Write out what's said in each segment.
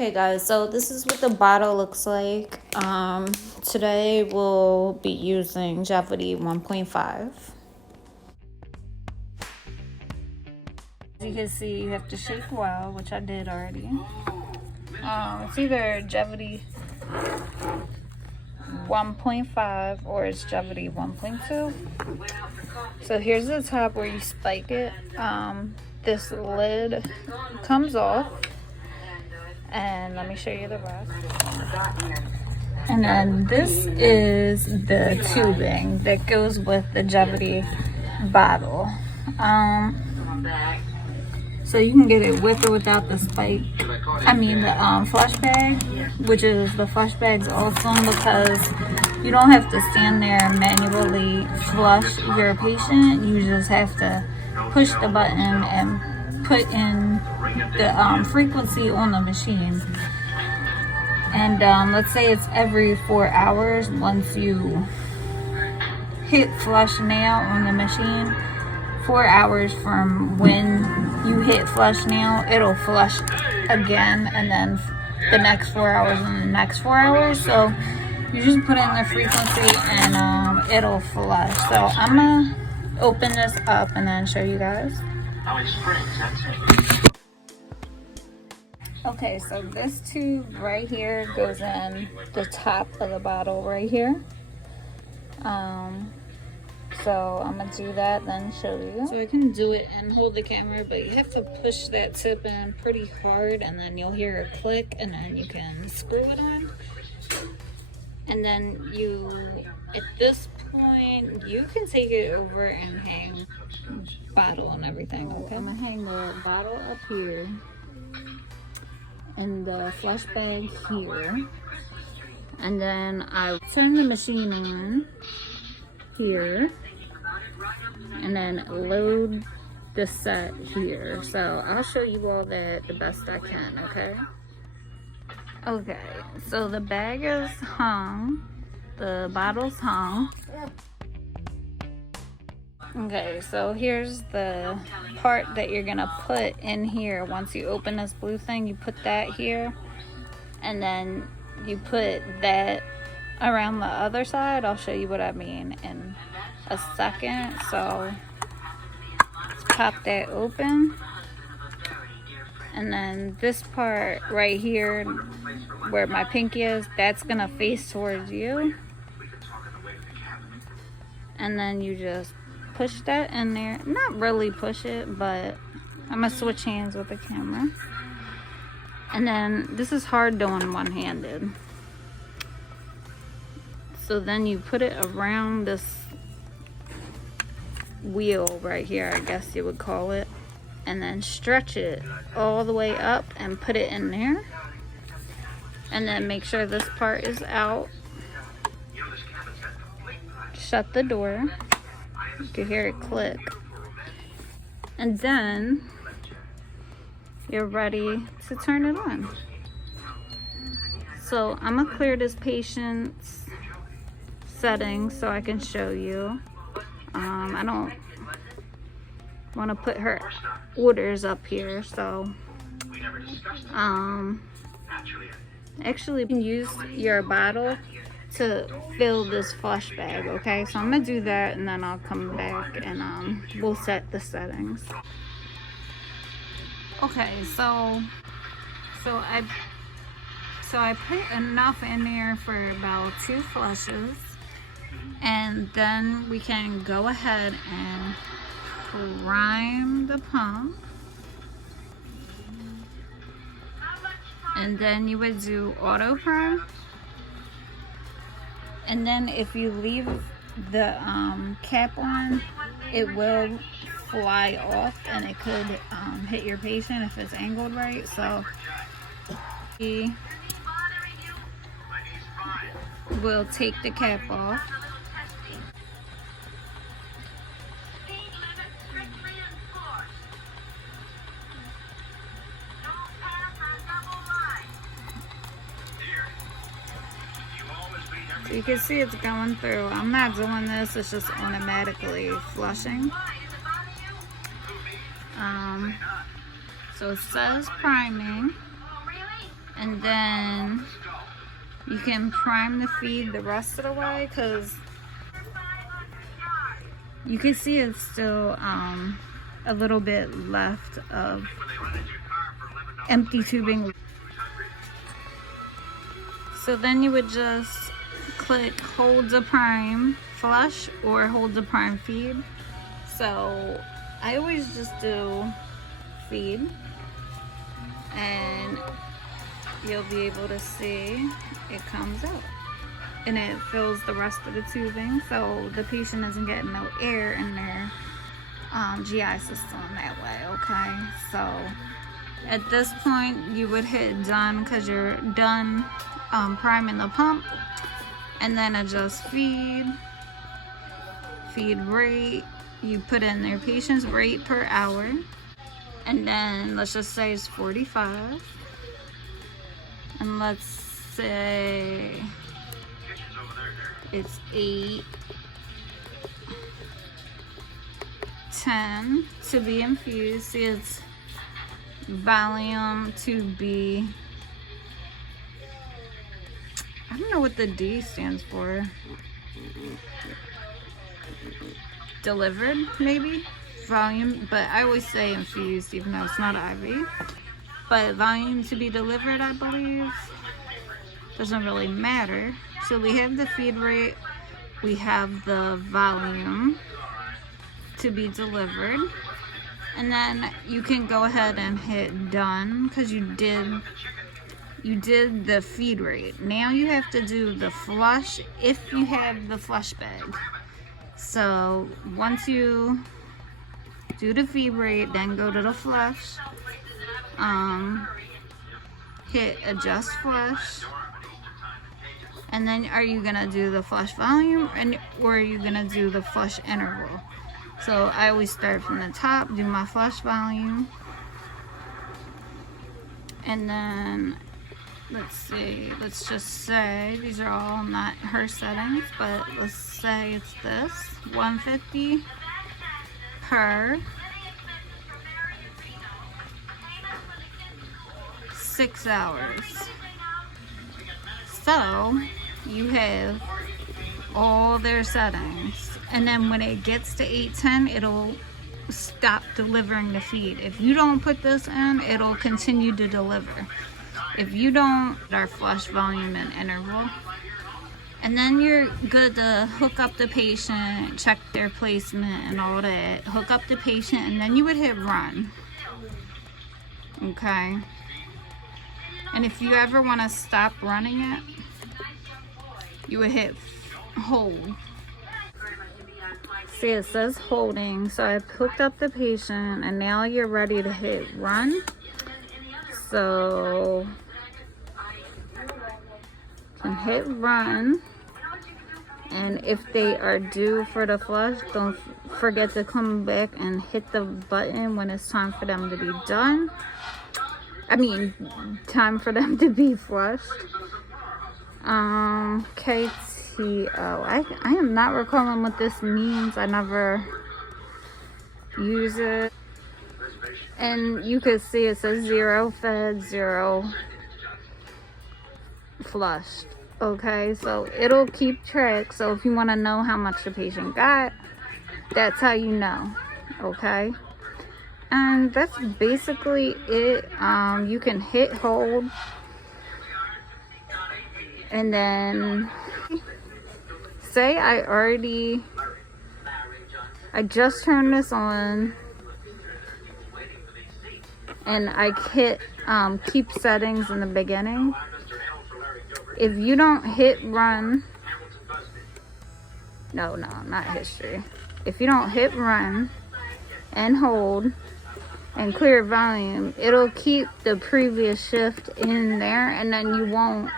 Okay guys, so this is what the bottle looks like. Today we'll be using JEVITY 1.5. As you can see, you have to shake well, which I did already. It's either JEVITY 1.5 or it's JEVITY 1.2. So here's the top where you spike it. This lid comes off. And let me show you the rest. And then this is the tubing that goes with the JEVITY bottle. So you can get it with or without the spike. I mean the flush bag, which is the flush bag's awesome because you don't have to stand there and manually flush your patient. You just have to push the button and put in the frequency on the machine. And let's say it's every 4 hours. Once you hit flush now on the machine, 4 hours from when you hit flush now, it'll flush again, and then the next 4 hours and the next 4 hours. So you just put in the frequency and it'll flush. So I'm gonna open this up and then show you guys. Okay, so this tube right here goes in the top of the bottle right here. So I'm gonna do that, then show you. So I can do it and hold the camera, but you have to push that tip in pretty hard, and then you'll hear a click, and then you can screw it on. And then at this point, you can take it over and hang bottle and everything. Okay, I'm gonna hang the bottle up here and the flush bag here, and then I turn the machine on here and then load the set here. So I'll show you all that the best I can. Okay, so the bag is hung, the bottle's hung. Okay, so here's the part that you're gonna put in here. Once you open this blue thing, you put that here, and then you put that around the other side. I'll show you what I mean in a second. So let's pop that open, and then this part right here where my pinky is, that's gonna face towards you, and then you just push that in there. Not really push it, but I'm gonna switch hands with the camera. And then this is hard doing one-handed. So then you put it around this wheel right here, I guess you would call it, and then stretch it all the way up and put it in there. And then make sure this part is out. Shut the door. You can hear it click. And then you're ready to turn it on. So I'm gonna clear this patient's settings so I can show you. I don't want to put her orders up here, so actually you can use your bottle to fill this flush bag. Okay, so I'm gonna do that, and then I'll come back and we'll set the settings. Okay, so I put enough in there for about 2 flushes, and then we can go ahead and prime the pump. And then you would do auto prime. And then if you leave the cap on, it will fly off, and it could hit your patient if it's angled right. So we'll take the cap off. So you can see it's going through. I'm not doing this, it's just automatically flushing. So it says priming, And then you can prime the feed the rest of the way, because you can see it's still a little bit left of empty tubing. So then you would just click hold to prime flush or hold to prime feed. So I always just do feed, and you'll be able to see it comes out and it fills the rest of the tubing, so the patient isn't getting no air in their GI system that way. Okay, so at this point you would hit done, because you're done priming the pump, and then adjust feed rate. You put in their patient's rate per hour, and then let's just say it's 45, and let's say it's 8, 10 to be infused. See, it's volume to be, I don't know what the D stands for. Delivered, maybe? Volume, but I always say infused even though it's not IV. But volume to be delivered, I believe. Doesn't really matter. So we have the feed rate, we have the volume to be delivered, and then you can go ahead and hit done, because you did the feed rate. Now you have to do the flush if you have the flush bag. So once you do the feed rate, then go to the flush, hit adjust flush, and then are you gonna do the flush volume, or are you gonna do the flush interval? So I always start from the top, do my flush volume, and then let's see, let's just say these are all not her settings, but let's say it's this 150 per 6 hours. So you have all their settings, and then when it gets to 810, it'll stop delivering the feed. If you don't put this in, it'll continue to deliver. If you don't, our flush volume and interval, and then you're good to hook up the patient, check their placement and all that, hook up the patient, and then you would hit run. Okay, and if you ever want to stop running it, you would hit hold. See, it says holding, so I've hooked up the patient, and now you're ready to hit run. So can hit run, and if they are due for the flush, don't forget to come back and hit the button when it's time for them to be done. I mean, time for them to be flushed. KTO, I am not recalling what this means. I never use it. And you can see it says 0 fed, 0 flushed. Okay, so it'll keep track. So if you want to know how much the patient got, that's how you know. Okay, and that's basically it. You can hit hold, and then say I just turned this on, and I hit keep settings in the beginning. If you don't hit run, no, not history. If you don't hit run and hold and clear volume, it'll keep the previous shift in there, and then you won't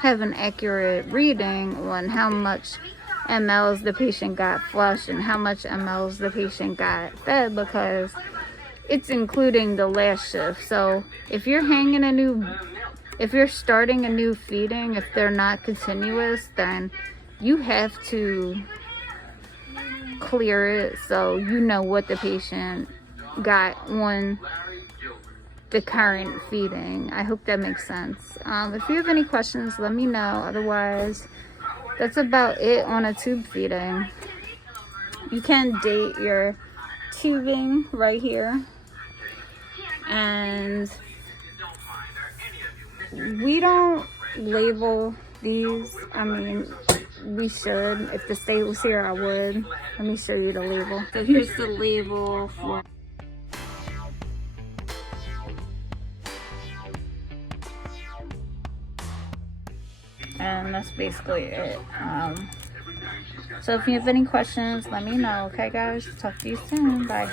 have an accurate reading on how much mLs the patient got flushed and how much mLs the patient got fed, because it's including the last shift. So if you're starting a new feeding, if they're not continuous, then you have to clear it so you know what the patient got on the current feeding. I hope that makes sense. If you have any questions, let me know. Otherwise, that's about it on a tube feeding. You can date your tubing right here. And we don't label these. I mean, we should. If the state was here, I would. Let me show you the label. So here's the label for... And that's basically it. So if you have any questions, let me know. Okay, guys? Talk to you soon. Bye.